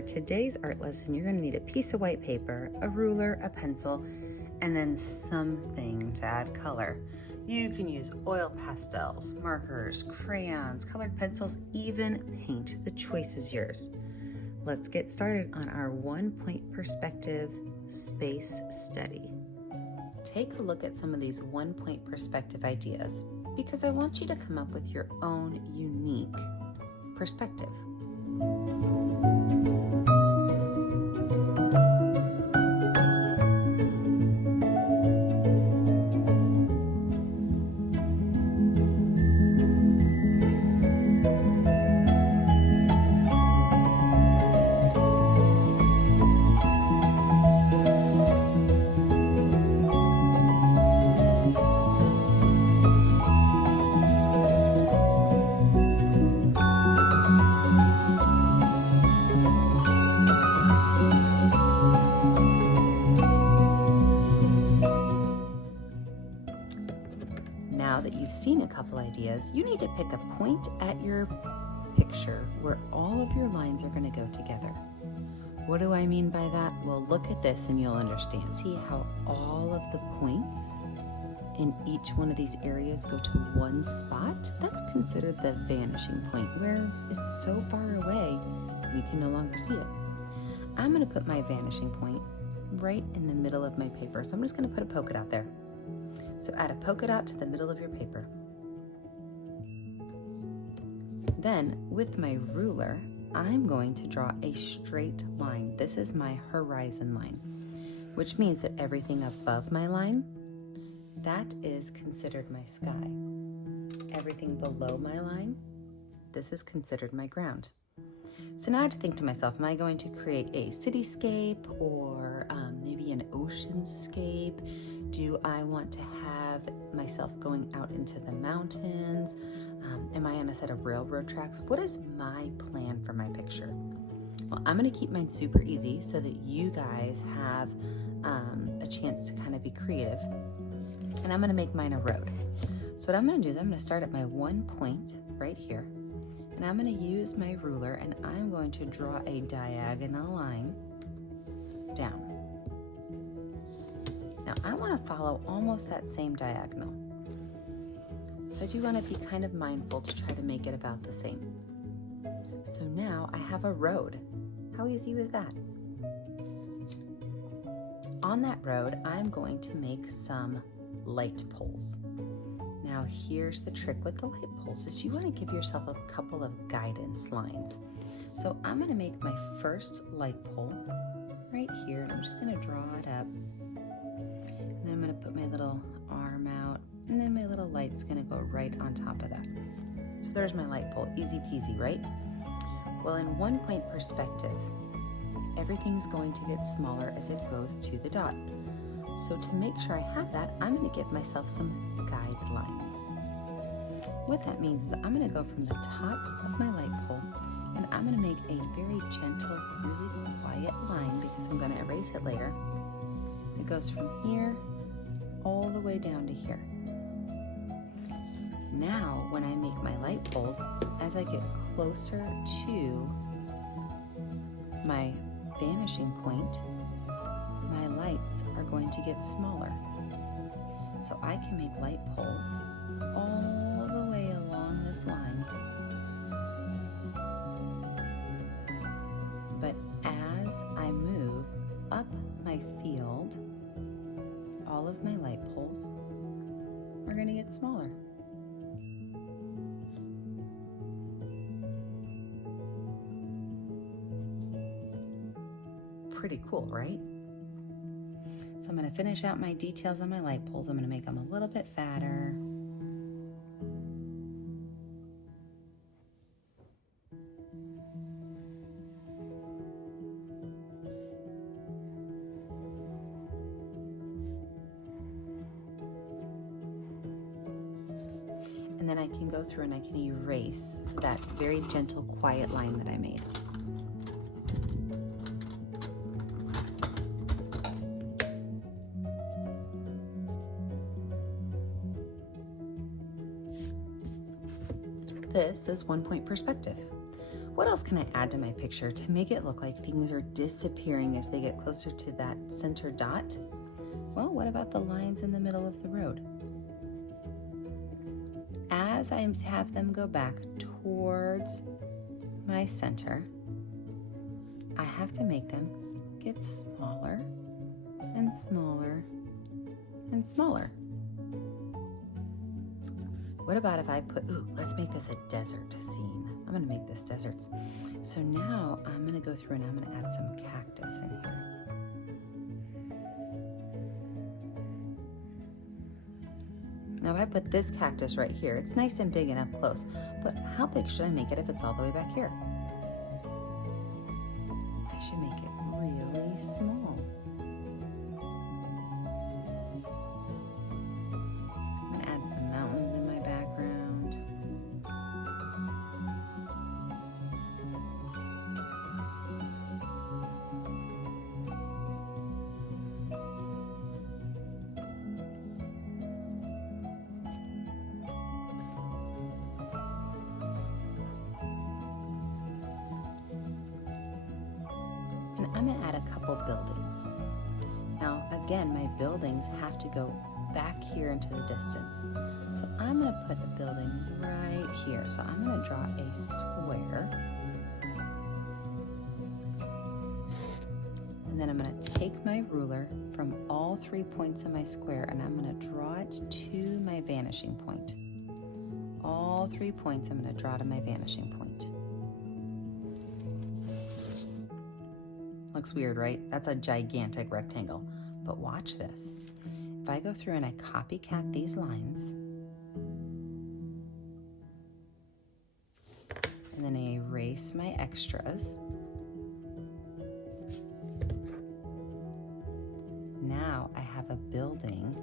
for today's art lesson, you're going to need a piece of white paper, a ruler, a pencil, and then something to add color. You can use oil pastels, markers, crayons, colored pencils, even paint. The choice is yours. Let's get started on our 1-point perspective space study. Take a look at some of these 1-point perspective ideas because I want you to come up with your own unique perspective. Now that you've seen a couple ideas, you need to pick a point at your picture where all of your lines are going to go together. What do I mean by that? Well, look at this and you'll understand. See how all of the points in each one of these areas go to one spot? That's considered the vanishing point, where it's so far away we can no longer see it. I'm going to put my vanishing point right in the middle of my paper. So I'm just going to put a polka dot there. So add a polka dot to the middle of your paper. Then with my ruler, I'm going to draw a straight line. This is my horizon line, which means that everything above my line, that is considered my sky. Everything below my line, this is considered my ground. So now I have to think to myself, am I going to create a cityscape or maybe an oceanscape? Do I want to have myself going out into the mountains? Am I on a set of railroad tracks? What is my plan for my picture? Well, I'm going to keep mine super easy so that you guys have a chance to kind of be creative. And I'm going to make mine a road. So what I'm going to do is I'm going to start at my 1 point right here. And I'm going to use my ruler and I'm going to draw a diagonal line down. Now I want to follow almost that same diagonal. So I do want to be kind of mindful to try to make it about the same. So now I have a road. How easy was that? On that road, I'm going to make some light poles. Now here's the trick with the light poles is you want to give yourself a couple of guidance lines. So I'm going to make my first light pole right here. And I'm just going to draw it up. And then I'm going to put my little arm out. And then my little light's going to go right on top of that. So there's my light pole. Easy peasy, right? Well, in 1-point perspective, everything's going to get smaller as it goes to the dot. So to make sure I have that, I'm going to give myself some guidelines. What that means is I'm going to go from the top of my light pole and I'm going to make a very gentle, really quiet line because I'm going to erase it later. It goes from here all the way down to here. Now, when I make my light poles, as I get closer to my vanishing point, my lights are going to get smaller. So I can make light poles all the way along this line. But as I move up my field, all of my light poles are going to get smaller. Pretty cool, right? So I'm going to finish out my details on my light poles. I'm going to make them a little bit fatter. And then I can go through and I can erase that very gentle, quiet line that I made. This is 1-point perspective. What else can I add to my picture to make it look like things are disappearing as they get closer to that center dot? Well, what about the lines in the middle of the road? As I have them go back towards my center, I have to make them get smaller and smaller and smaller. What about if I put, let's make this a desert scene. I'm gonna make this deserts. So now I'm gonna go through and I'm gonna add some cactus in here. Now if I put this cactus right here, it's nice and big and up close, but how big should I make it if it's all the way back here? I should make it really small. I'm gonna add some mountains in my background. And I'm gonna add a couple buildings. Now, again, my buildings have to go back here into the distance. So I'm gonna put a building right here. So I'm gonna draw a square. And then I'm gonna take my ruler from all 3 points of my square and I'm gonna draw it to my vanishing point. All 3 points I'm gonna draw to my vanishing point. Looks weird, right? That's a gigantic rectangle. But watch this. If I go through and I copycat these lines, and then I erase my extras, now I have a building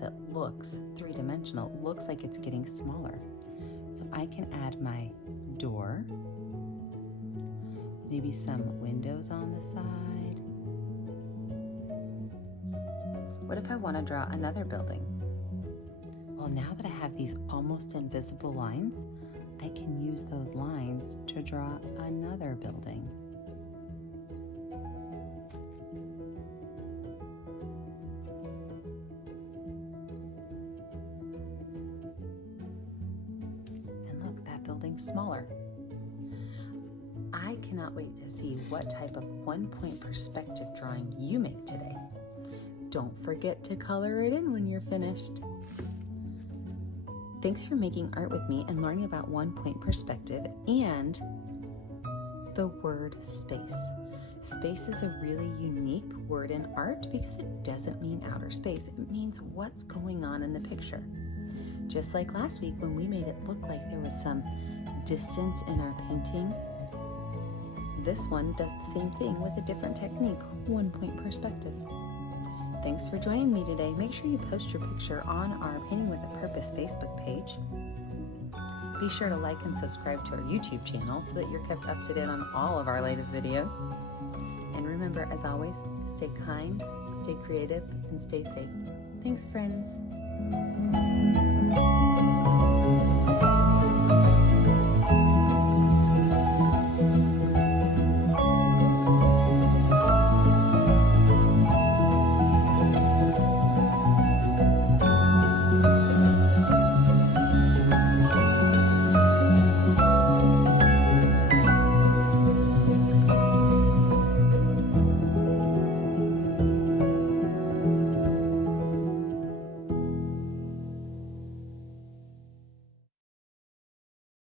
that looks three-dimensional, looks like it's getting smaller. So I can add my door, maybe some windows on the side. What if I want to draw another building? Well, now that I have these almost invisible lines, I can use those lines to draw another building. And look, that building's smaller. I cannot wait to see what type of one-point perspective drawing you make today. Don't forget to color it in when you're finished. Thanks for making art with me and learning about one-point perspective and the word space. Space is a really unique word in art because it doesn't mean outer space. It means what's going on in the picture. Just like last week when we made it look like there was some distance in our painting, this one does the same thing with a different technique, one-point perspective. Thanks for joining me today. Make sure you post your picture on our Painting with a Purpose Facebook page. Be sure to like and subscribe to our YouTube channel so that you're kept up to date on all of our latest videos. And remember, as always, stay kind, stay creative, and stay safe. Thanks, friends.